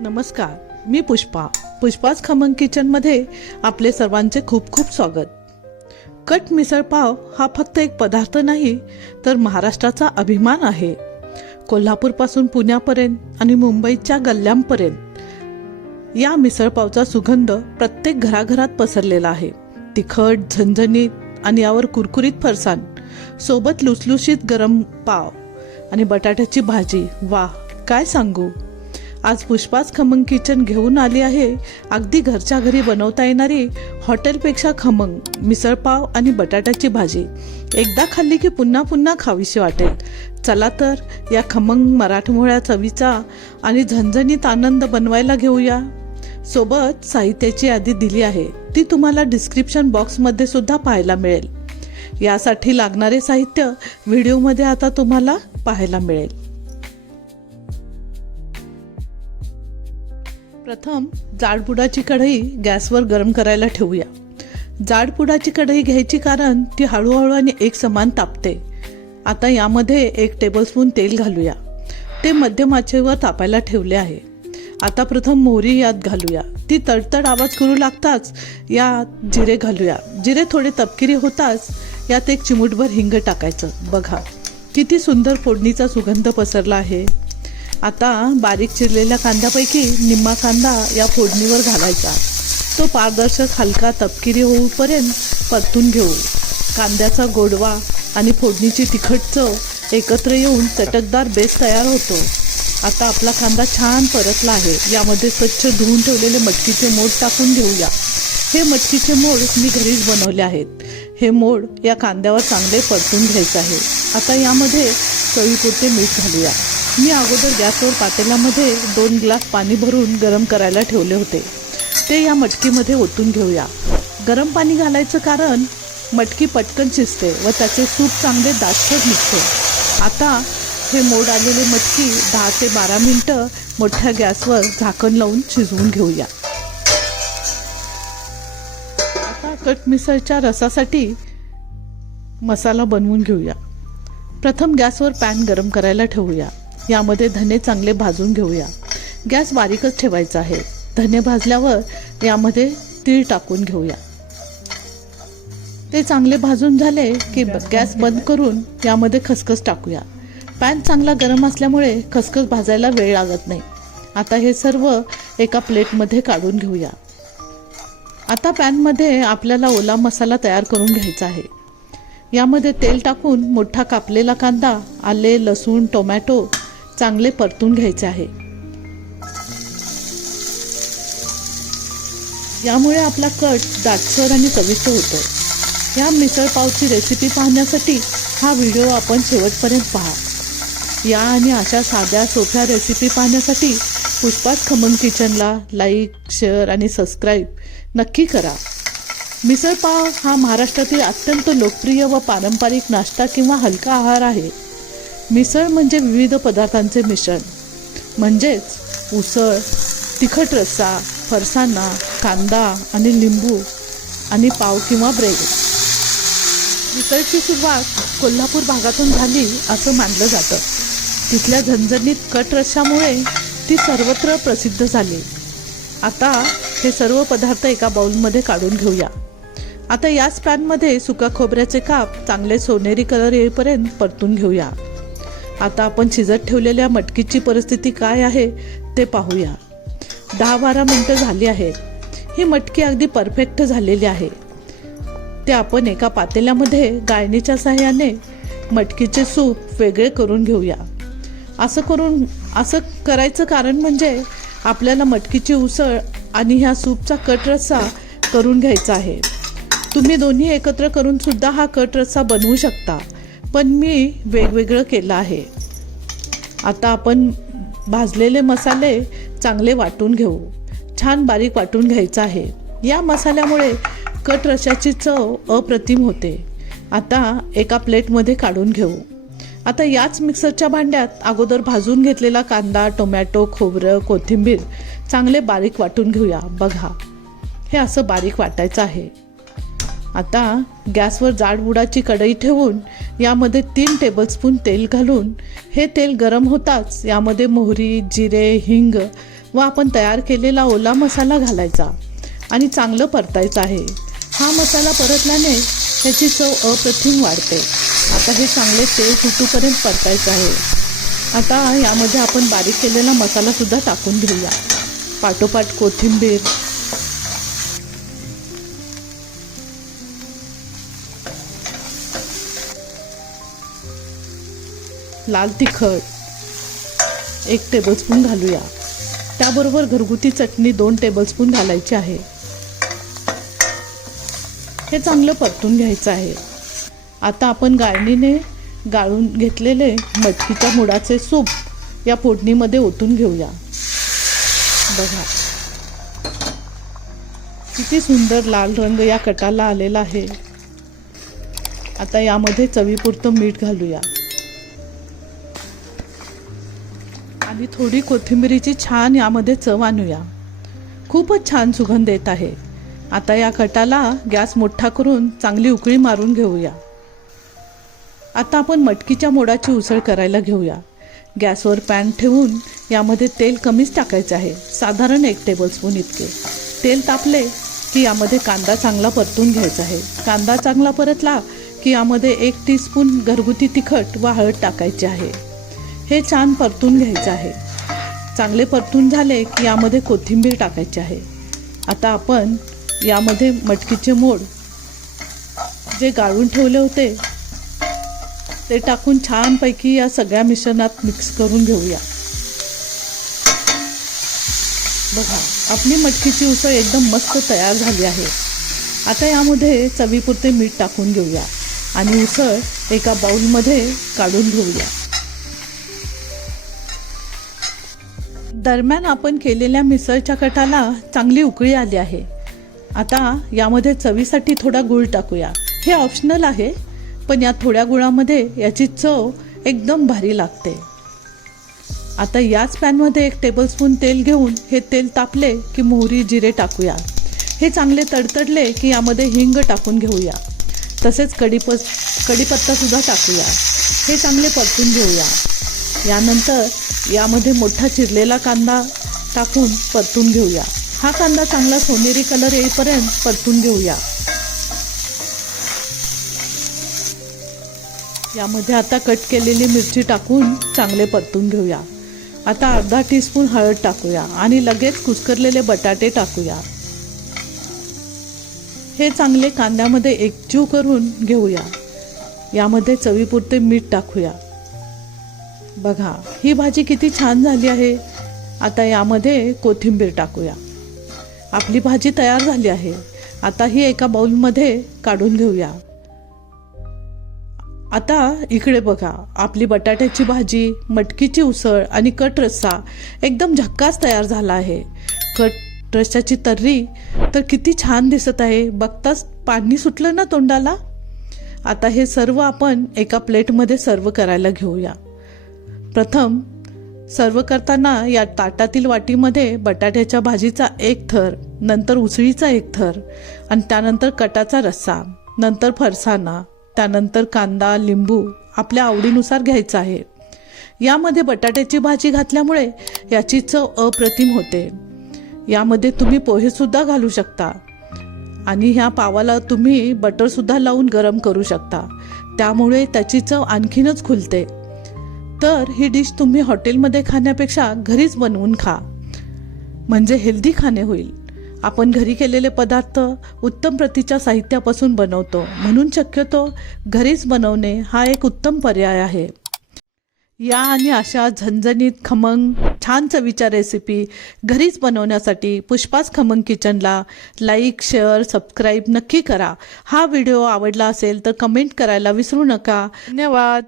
नमस्कार मी पुष्पा. पुष्पाच खमंग किचनमध्ये आपले सर्वांचे खूप खूप स्वागत. कट मिसळ पाव हा फक्त एक पदार्थ नाही तर महाराष्ट्राचा अभिमान आहे. कोल्हापूरपासून पुण्यापर्यंत आणि मुंबईच्या गल्ल्यांपर्यंत या मिसळपावचा सुगंध प्रत्येक घराघरात पसरलेला आहे. तिखट झणझणीत आणि यावर कुरकुरीत फरसाण सोबत लुसलुशीत गरम पाव आणि बटाट्याची भाजी. वा काय सांगू? आज पुष्पाच खमंग किचन घेऊन आली आहे. अगदी घरच्या घरी बनवता येणारी हॉटेलपेक्षा खमंग मिसळपाव आणि बटाट्याची भाजी. एकदा खाल्ली की पुन्हा पुन्हा खावीशी वाटेल. चला तर या खमंग मराठमोळ्या चवीचा आणि झणझणीत आनंद बनवायला घेऊया. सोबत साहित्याची यादी दिली आहे. ती तुम्हाला डिस्क्रिप्शन बॉक्समध्ये सुद्धा पाहायला मिळेल. यासाठी लागणारे साहित्य व्हिडिओमध्ये आता तुम्हाला पाहायला मिळेल. प्रथम जाडपुडाची कढई गॅसवर गरम करायला ठेवूया. जाडपुडाची कढई घ्यायची कारण ती हळूहळू आणि एक समान तापते. आता यामध्ये एक टेबलस्पून तेल घालूया. ते मध्यम आचेवर तापायला ठेवले आहे. आता प्रथम मोहरी यात घालूया. ती तडतड आवाज करू लागताच यात जिरे घालूया. जिरे थोडे तपकिरी होताच यात एक चिमूटभर हिंग टाकायचं. बघा किती सुंदर फोडणीचा सुगंध पसरला आहे. आता बारीक चिरलेल्या कांद्यापैकी निम्मा कांदा या फोडणीवर घालायचा. तो पारदर्शक हलका तपकिरी होऊपर्यंत परतून घेऊ. कांद्याचा गोडवा आणि फोडणीची तिखट चव एकत्र येऊन चटकदार बेस तयार होतो. आता आपला कांदा छान परतला आहे. यामध्ये स्वच्छ धुवून ठेवलेले मटकीचे मोड टाकून घेऊया. हे मटकीचे मोड मी घरीच बनवले आहेत. हे मोड या कांद्यावर चांगले परतून घ्यायचे आहे. आता यामध्ये चवीपुरते मीठ घालूया. मी अगोदर गॅसवर पातेल्यामध्ये दोन ग्लास पाणी भरून गरम करायला ठेवले होते. ते या मटकीमध्ये ओतून घेऊया. गरम पाणी घालायचं कारण मटकी पटकन शिजते व त्याचे सूप चांगले दाटसर निघते. आता हे मोड आलेले मटकी दहा ते बारा मिनटं मोठ्या गॅसवर झाकण लावून शिजवून घेऊया. आता कट मिसळच्या रसासाठी मसाला बनवून घेऊया. प्रथम गॅसवर पॅन गरम करायला ठेवूया. यामध्ये धने चांगले भाजून घेऊया. गॅस बारीकच ठेवायचा आहे. धने भाजल्यावर यामध्ये तीळ टाकून घेऊया. ते चांगले भाजून झाले की गॅस बंद करून यामध्ये खसखस टाकूया. पॅन चांगला गरम असल्यामुळे खसखस भाजायला वेळ लागत नाही. आता हे सर्व एका प्लेटमध्ये काढून घेऊया. आता पॅनमध्ये आपल्याला ओला मसाला तयार करून घ्यायचा आहे. यामध्ये तेल टाकून मोठा कापलेला कांदा आले लसूण टोमॅटो चांगले परतून घ्यायचे आहे. यामुळे आपला कट दाटसर आणि चविष्ट होतो. या मिसळपावची रेसिपी पाहण्यासाठी हा व्हिडिओ आपण शेवटपर्यंत पहा. या आणि अशा साध्या सोप्या रेसिपी पाहण्यासाठी पुष्पाच खमन किचनला लाईक शेअर आणि सबस्क्राईब नक्की करा. मिसळपाव हा महाराष्ट्रातील अत्यंत लोकप्रिय व पारंपरिक नाश्ता किंवा हलका आहार आहे. मिसळ म्हणजे विविध पदार्थांचे मिश्रण. म्हणजेच उसळ तिखट रस्सा फरसाणा कांदा आणि लिंबू आणि पाव किंवा ब्रेड. मिसळची सुरुवात कोल्हापूर भागातून झाली असं मानलं जातं. तिथल्या झणझणीत कट रश्शामुळे ती सर्वत्र प्रसिद्ध झाली. आता हे सर्व पदार्थ एका बाउलमध्ये काढून घेऊया. आता याच पॅनमध्ये सुका खोबऱ्याचे काप चांगले सोनेरी कलर येईपर्यंत परतून घेऊया. आता आपण शिजत ठेवलेल्या मटकीची परिस्थिती काय आहे ते पाहूया. दहा बारा मिनटं झाली आहेत. ही मटकी अगदी परफेक्ट झालेली आहे. ते आपण एका पातेल्यामध्ये गाळणीच्या साह्याने मटकीचे सूप वेगळे करून घेऊया. असं करून असं करायचं कारण म्हणजे आपल्याला मटकीची उसळ आणि ह्या सूपचा कट रस्सा करून घ्यायचा आहे. तुम्ही दोन्ही एकत्र करून सुद्धा हा कट रस्सा बनवू शकता. पण मी वेगवेगळं केलं आहे. आता आपण भाजलेले मसाले चांगले वाटून घेऊ. छान बारीक वाटून घ्यायचं आहे. या मसाल्यामुळे कट रशाची चव अप्रतिम होते. आता एका प्लेटमध्ये काढून घेऊ. आता याच मिक्सरच्या भांड्यात अगोदर भाजून घेतलेला कांदा टोमॅटो खोबरं कोथिंबीर चांगले बारीक वाटून घेऊया. बघा. हे असं बारीक वाटायचं आहे. आता गॅसवर जाडबुडाची कढई ठेवून यामध्ये तीन टेबलस्पून तेल घालून हे तेल गरम होताच यामध्ये मोहरी जिरे हिंग व आपण तयार केलेला ओला मसाला घालायचा आणि चांगलं परतायचं आहे. हा मसाला परतल्याने त्याची चव अप्रतिम वाढते. आता हे चांगले तेल सुटूपर्यंत परतायचं आहे. आता यामध्ये आपण बारीक केलेला मसालासुद्धा टाकून घेऊया. पाठोपाठ कोथिंबीर लाल तिखट एक टेबलस्पून घालूया. त्याबरोबर घरगुती चटणी दोन टेबलस्पून घालायची आहे. हे चांगलं परतून घ्यायचं आहे. आता आपण गाळणीने गाळून घेतलेले मटकीच्या मुडाचे सूप या फोडणीमध्ये ओतून घेऊया. बघा. किती सुंदर लाल रंग या कटाला आलेला आहे. आता यामध्ये चवीपुरतं मीठ घालूया. आणि थोडी कोथिंबिरीची छान यामध्ये चव आणूया. खूपच छान सुगंध येत आहे. आता या कटाला गॅस मोठा करून चांगली उकळी मारून घेऊया. आता आपण मटकीच्या मोडाची उसळ करायला घेऊया. गॅसवर पॅन ठेवून यामध्ये तेल कमीच टाकायचं आहे. साधारण एक टेबलस्पून इतके. तेल तापले की यामध्ये कांदा चांगला परतून घ्यायचा आहे. कांदा चांगला परतला की यामध्ये एक टीस्पून घरगुती तिखट व हळद टाकायची आहे. हे छान परतून घ्यायचं आहे. चांगले परतून झाले की यामध्ये कोथिंबीर टाकायची आहे. आता आपण यामध्ये मटकीचे मोड जे गाळून ठेवले होते ते टाकून छानपैकी या सगळ्या मिश्रणात मिक्स करून घेऊया. बघा आपली मटकीची उसळ एकदम मस्त तयार झाली आहे. आता यामध्ये चवीपुरते मीठ टाकून घेऊया आणि उसळ एका बाऊलमध्ये काढून घेऊया. दरम्यान आपण केलेल्या मिसळच्या कटाला चांगली उकळी आली आहे. आता यामध्ये चवीसाठी थोडा गुळ टाकूया. हे ऑप्शनल आहे पण या थोड्या गुळामध्ये याची चव एकदम भारी लागते. आता याच पॅनमध्ये एक टेबलस्पून तेल घेऊन हे तेल तापले की मोहरी जिरे टाकूया. हे चांगले तडतडले की यामध्ये हिंग टाकून घेऊया. तसेच कढीप कडीपत्तासुद्धा टाकूया. हे चांगले परतून घेऊया. यानंतर यामध्ये मोठा चिरलेला कांदा टाकून परतून घेऊया. हा कांदा चांगला सोनेरी कलर येईपर्यंत परतून घेऊया. यामध्ये आता कट केलेली मिरची टाकून चांगले परतून घेऊया. आता अर्धा टीस्पून हळद टाकूया आणि लगेच कुस्करलेले बटाटे टाकूया. हे चांगले कांद्यामध्ये एकजीव करून घेऊया. यामध्ये चवीपुरते मीठ टाकूया. बघा ही भाजी किती छान झाली आहे. आता यामध्ये कोथिंबीर टाकूया. आपली भाजी तयार झाली आहे. आता ही एका बाऊलमध्ये काढून घेऊया. आता इकडे बघा आपली बटाट्याची भाजी मटकीची उसळ आणि कट रस्सा एकदम झक्कास तयार झाला आहे. कट रस्साची तर्री तर किती छान दिसत आहे. बघताच पाणी सुटलं ना तोंडाला? आता हे सर्व आपण एका प्लेटमध्ये सर्व करायला घेऊया. प्रथम सर्व करताना या ताटातील वाटीमध्ये बटाट्याच्या भाजीचा एक थर नंतर उसळीचा एक थर आणि त्यानंतर कटाचा रस्सा नंतर फरसाणा त्यानंतर कांदा लिंबू आपल्या आवडीनुसार घ्यायचा आहे. यामध्ये बटाट्याची भाजी घातल्यामुळे याची चव अप्रतिम होते. यामध्ये तुम्ही पोहेसुद्धा घालू शकता. आणि ह्या पावाला तुम्ही बटरसुद्धा लावून गरम करू शकता. त्यामुळे त्याची चव आणखीनच खुलते. तर ही डिश तुम्ही हॉटेलमध्ये खाण्यापेक्षा घरीच बनवून खा. म्हणजे हेल्दी खाणे होईल. आपण घरी केलेले पदार्थ उत्तम प्रतीच्या साहित्यापासून बनवतो. म्हणून शक्यतो घरीच बनवणे हा एक उत्तम पर्याय आहे. या आणि अशा झणझणीत खमंग छान चवीच्या रेसिपी घरीच बनवण्यासाठी पुष्पास खमंग किचनला लाईक शेअर सबस्क्राईब नक्की करा. हा व्हिडिओ आवडला असेल तर कमेंट करायला विसरू नका. धन्यवाद.